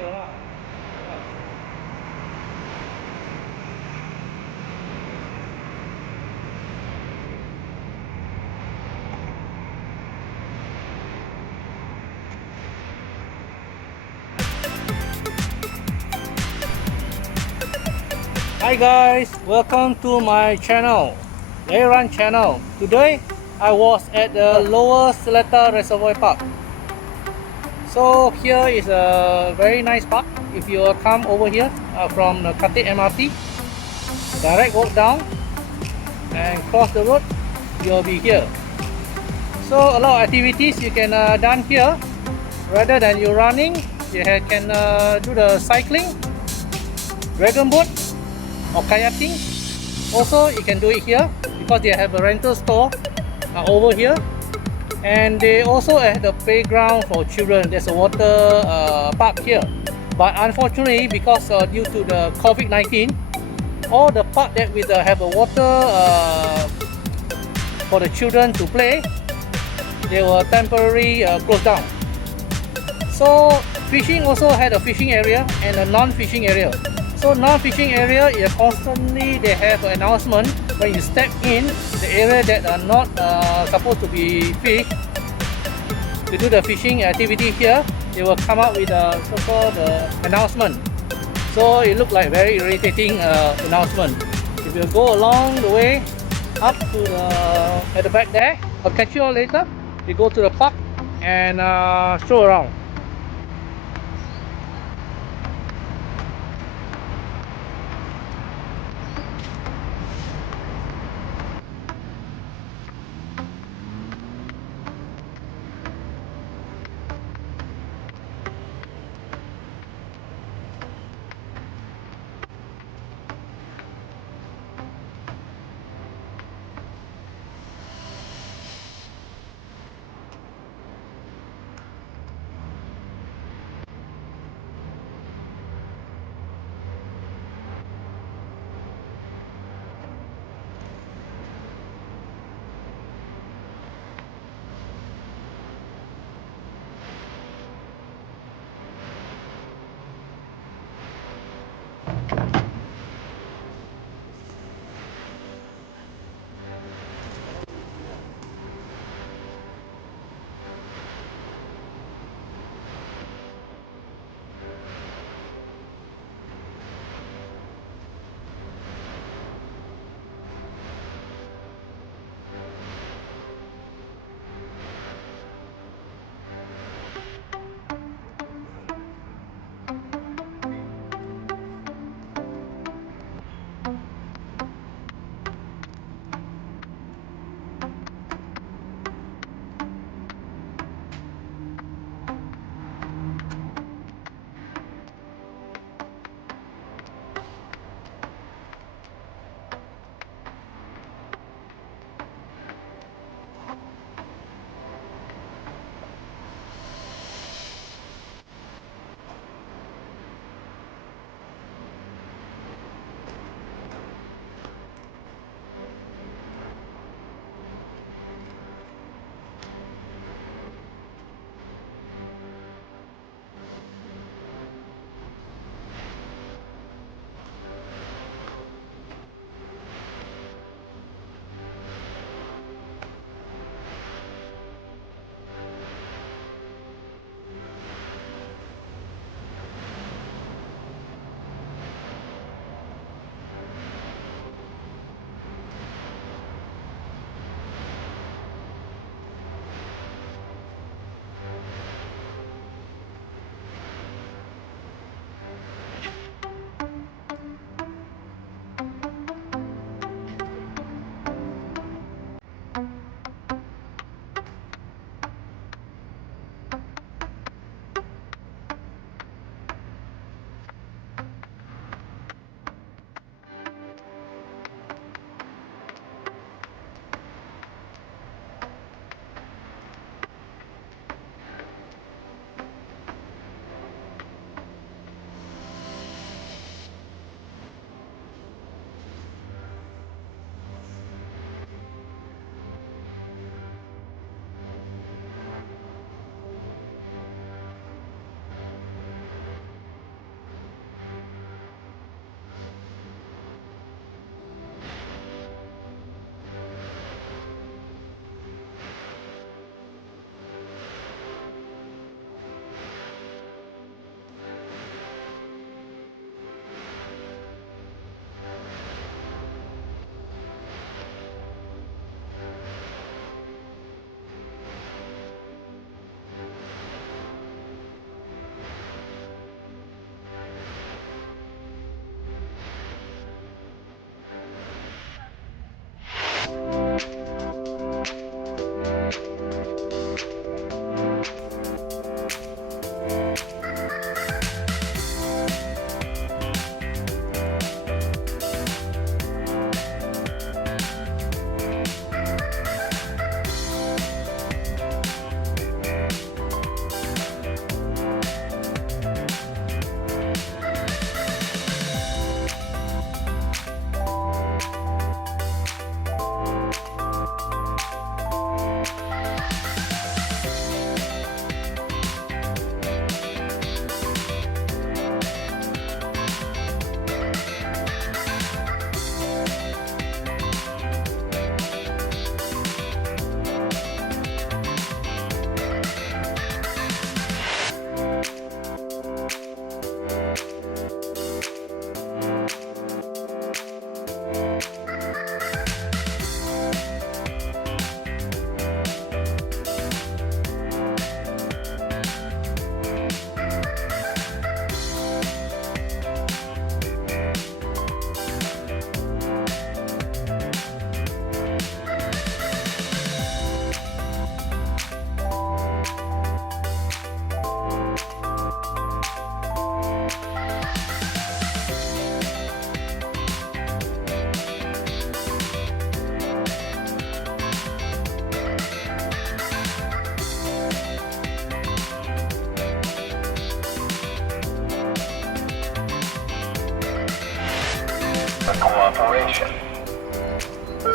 Hi guys, welcome to my channel, Run channel. Today I was at the Lower Seletar Reservoir Park. So here is a very nice park. If you come over here from the Khatib MRT, direct walk down and cross the road, you'll be here. So a lot of activities you can done here. Rather than you running, you can do the cycling, dragon boat, or kayaking. Also you can do it here because they have a rental store over here, and they also have the playground for children. There's a water park here, but unfortunately because due to the COVID-19, all the park that will have a water for the children to play, they were temporarily closed down. So fishing also had a fishing area and a non-fishing area. So non-fishing area is constantly they have an announcement when you step in the area that are not supposed to be fished. To do the fishing activity here, they will come up with a so-called announcement. So it looks like very irritating announcement. If you go along the way up to the at the back there, I'll catch you all later. You go to the park and stroll around.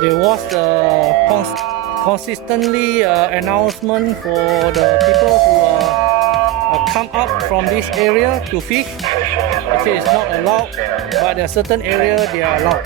There was the consistently announcement for the people who come up from this area to fish. Actually, it's not allowed, but there are certain areas they are allowed.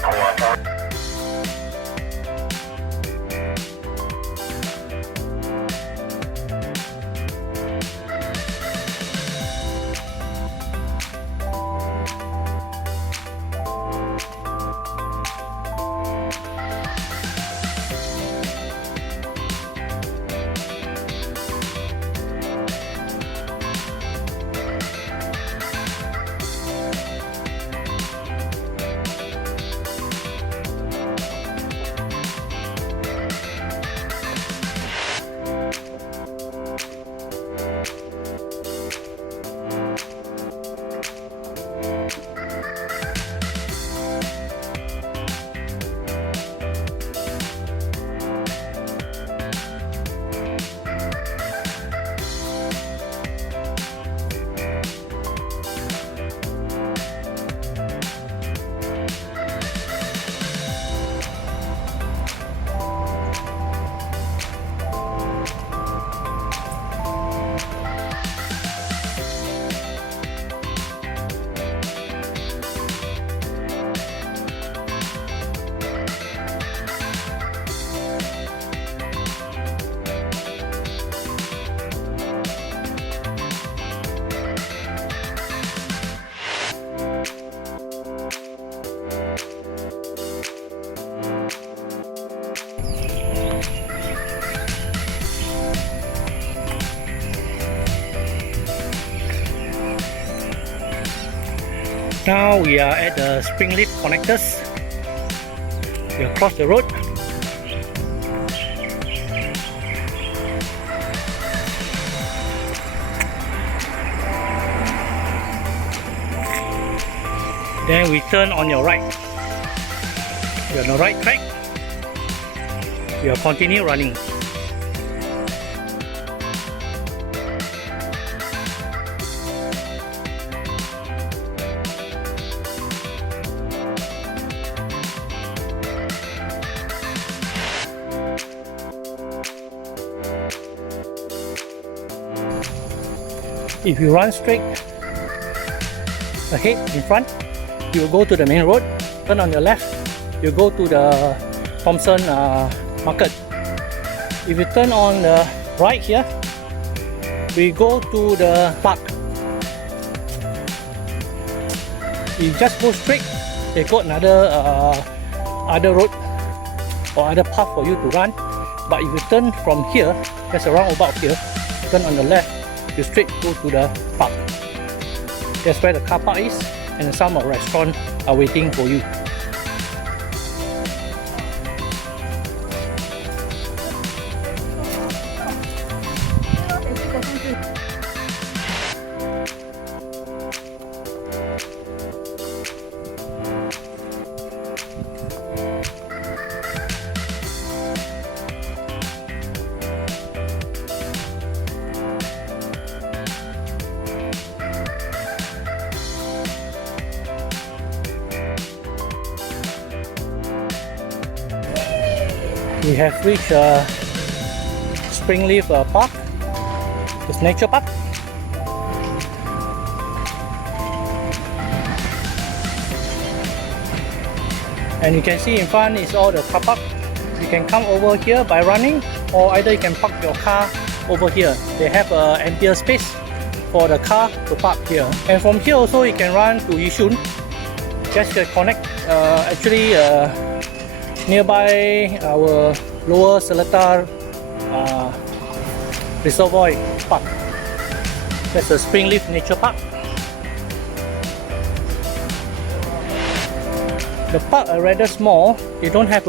Now we are at the Springleaf Connectors. We across the road. Then we turn on your right. You're on the right track. You'll continue running. If you run straight ahead in front, you will go to the main road. Turn on your left, you go to the Thompson Market. If you turn on the right here, we go to the park. You just go straight, they got another other road or other path for you to run. But if you turn from here, there's a roundabout here, turn on the left, you straight go to the park. That's where the car park is, and some restaurants are waiting for you. We have reached Springleaf Park. It's nature park. And you can see in front is all the car park. You can come over here by running, or either you can park your car over here. They have empty space for the car to park here. And from here also you can run to Yishun. Just connect actually nearby our Lower Seletar Reservoir Park. That's a Springleaf Nature Park. The park are rather small. They don't have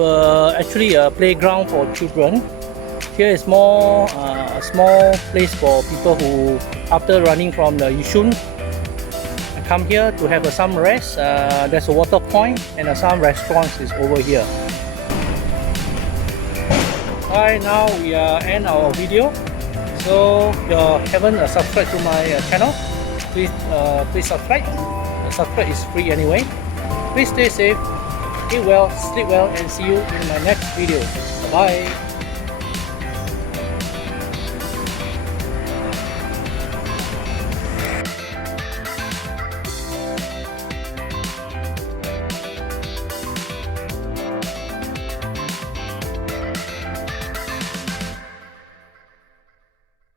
actually a playground for children. Here is more a small place for people who, after running from the Yishun, come here to have some rest. There's a water point and some restaurants is over here. Alright, now we end our video. So if you haven't subscribed to my channel, please subscribe. The subscribe is free anyway. Please stay safe. eat well, sleep well, and see you in my next video. Bye bye.